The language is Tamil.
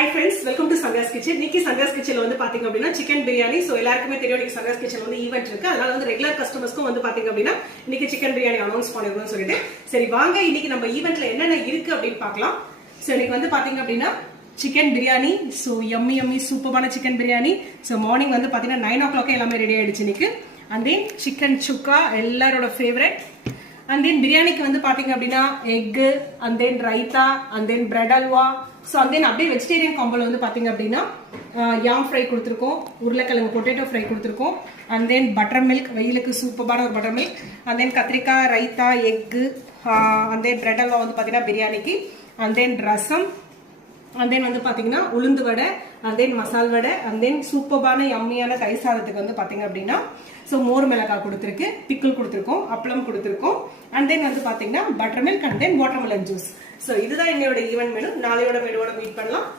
Hi friends, welcome to Sandhya's Kitchen. இன்னைக்கு Sandhya's Kitchenல வந்து பாத்தீங்க அப்படினா chicken biryani. So எல்லாருக்குமே தெரியும் இன்னைக்கு Sandhya's Kitchenல வந்து ஈவென்ட் இருக்கு. அதனால வந்து ரெகுலர் கஸ்டமர்ஸ்க்கும் வந்து பாத்தீங்க அப்படினா இன்னைக்கு chicken biryani அனௌன்ஸ் பண்ணிருக்கோம்னு சொல்லிட்டு சரி வாங்க இன்னைக்கு நம்ம ஈவென்ட்ல என்னென்ன இருக்கு அப்படினு பார்க்கலாம். சோ இன்னைக்கு வந்து பாத்தீங்க அப்படினா chicken biryani. So yummy சூப்பரான chicken biryani. So மார்னிங் வந்து பாத்தீங்கன்னா 9 o'clock எல்லாமே ரெடி ஆயிடுச்சு இன்னைக்கு. And then chicken chukka எல்லாரோட ஃபேவரட். And then பிரியாணிக்கு வந்து பாத்தீங்க அப்படினா egg and then raita and then bread halwa. So and then அப்படியே வெஜிடேரியன் காம்போல வந்து பாத்தீங்க அப்படினா யாம் ஃப்ரை கொடுத்திருக்கோம், உருளைக்கிழங்கு பொட்டேட்டோ ஃப்ரை கொடுத்திருக்கோம், and then பட்டர் மில்க் வெயிலுக்கு சூப்பரான ஒரு பட்டர் மில்க், and then கத்திரிக்காய் raita egg and then bread halwa வந்து பாத்தீங்கன்னா பிரியாணிக்கு, and then rasam, and then வந்து பாத்தீங்கன்னா உளுந்து வடை, and then masala vada, and then சூப்பரான யம்மியான தயிர் சாதத்துக்கு வந்து பாத்தீங்க அப்படினா சோ மோர் மிளகாய் கொடுத்திருக்கு, பிக்கிள் கொடுத்திருக்கோம், அப்பளம் கொடுத்திருக்கோம், and then வந்து பாத்தீங்கன்னா butter milk and then watermelon juice. So இதுதான் என்னோட ஈவென்ட் மெனு. நாளையோட மெனுவோட மீட் பண்ணலாம்.